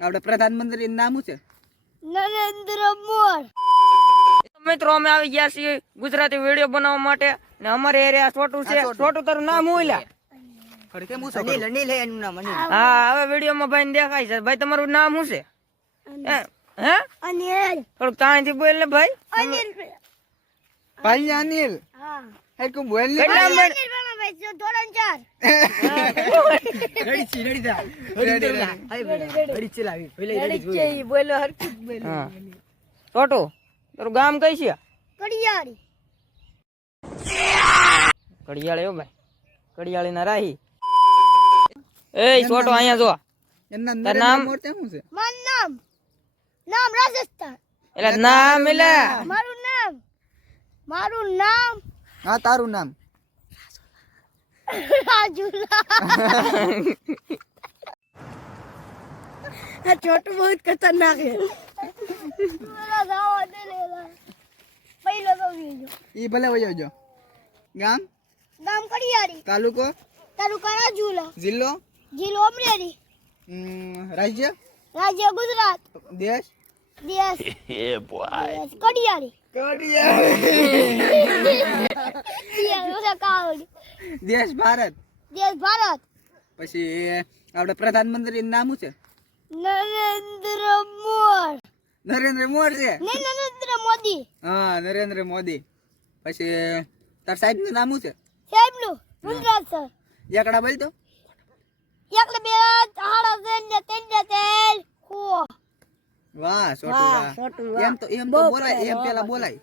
આપણે પ્રધાનમંત્રી નામ શું છે? નરેન્દ્ર મોદી. મિત્રો અમે આવી ગયા છીએ ગુજરાતી વિડીયો બનાવવા માટે ને અમારે એરિયા છોટું છે. છોટું તારું નામ હું લ્યા? અનિલ હે એનું નામ અનિલ. હા હવે વિડીયોમાં ભાઈ દેખાય છે. ભાઈ તમારું નામ શું છે? હે અનિલ. થોડુંક તાણીથી બોલ ને ભાઈ. અનિલ. ભાઈ અનિલ. હા. હે કો બોલ ને. કેટલા અનિલ ભાઈ જો ધોરણ 4. રેડી થા. રેડી ચલાવી. રેડી બોલો હરકત બોલો. હા છોટું તારું ગામ કઈ છે? કડિયાળી. કડિયાળી હો ભાઈ, કડિયાળી ના રાહી. એ છોટો અહીંયા જો એના તાર નામ? મોર તે શું છે? મારું નામ રાજસ્થાન. એટલે નામ એટલે મારું નામ હા તારું નામ. રાજુલા. આ છોટું બહુ ખતરનાક है. પહેલો તો બીજો. ઈ ભલે વયો જો. ગામ ગામ કડિયાળી. તાલુકો તાલુકા રાજુલા. જિલ્લો જિલ્લો અમરેલી. રાજ્ય રાજ્ય ગુજરાત. દેશ દેશ કડિયાળી. દેશ ભારત. દેશ ભારત. પછી આપણે પ્રધાનમંત્રી નામ શું છે? નરેન્દ્ર મોદી. નરેન્દ્ર મોદી છે. નહીં નરેન્દ્ર મોદી. હા નરેન્દ્ર મોદી. પછી તાર સાહેબ નું નામ શું છે? સાહેબનું મુનરાજ સર. એકડા બોલ તો. એકલે બે હાડા ને તેલ હો. વાહ છોટું વાહ. એમ તો બોલાય, એમ પેલા બોલાય.